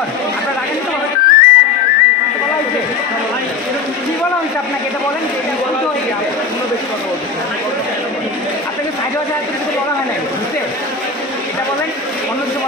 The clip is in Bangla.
ঘর আপনার রাখেন তো বলা হয়েছে কী বলা হয়েছে আপনাকে এটা বলেন আপনাকে সাইডে কিছু বলা হয় না বুঝতে এটা বলেন অন্য কিছু